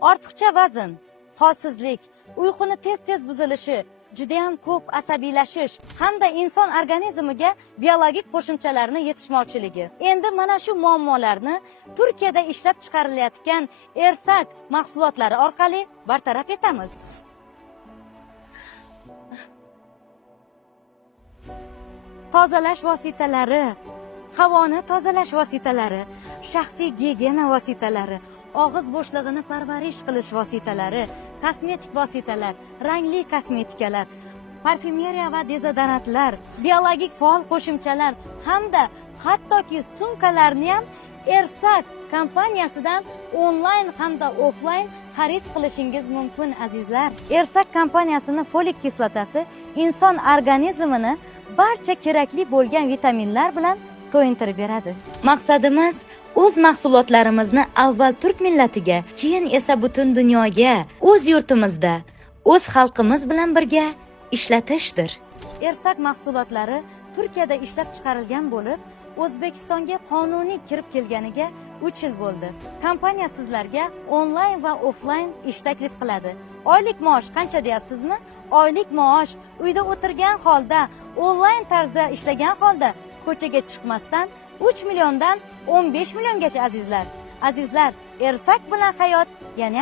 Ortiqcha vazn, holsizlik, uyquni tez buzilishi, juda ham ko'p asabiylashish hamda inson organizmiga biologik qo'shimchalarni yetishmovchiligi. Endi mana shu muammolarni Turkiyada ishlab chiqarilayotgan Ersak mahsulotlari orqali bartaraf etamiz. Tozalash vositalari, havoni tozalash vositalari, shaxsiy gigiyena vositalari, og'iz bo'shlig'ini parvarish qilish vositalari, kosmetik vositalar, rangli kosmetikalar, parfyumeriya va dezodorantlar, biologik faol qo'shimchalar hamda hattoki sumkalarni ham Ersak kompaniyasidan onlayn hamda offlayn xarid qilishingiz mumkin azizlar. Ersak kompaniyasining folik kislotasi inson organizmini barcha kerakli bo'lgan vitaminlar bilan to'yintirib beradi. Maqsadimiz o'z mahsulotlarimizni avval turk millatiga, keyin esa butun dunyoga, o'z yurtimizda, o'z xalqimiz bilan birga ishlatishdir. Ersak mahsulotlari Turkiyada ishlab chiqarilgan bo'lib, O'zbekistonga qonuniy kirib kelganiga 3 yil bo'ldi. Kompaniya sizlarga onlayn va offlayn ish taklif qiladi. Oylik maosh qancha deyapsizmi? Oylik maosh uyda o'tirgan holda, onlayn tarzda ishlagan holda ko'chaga chiqmasdan 3 milliondan 15 milliongacha azizlar. Azizlar, Ersak bilan hayot, ya'ni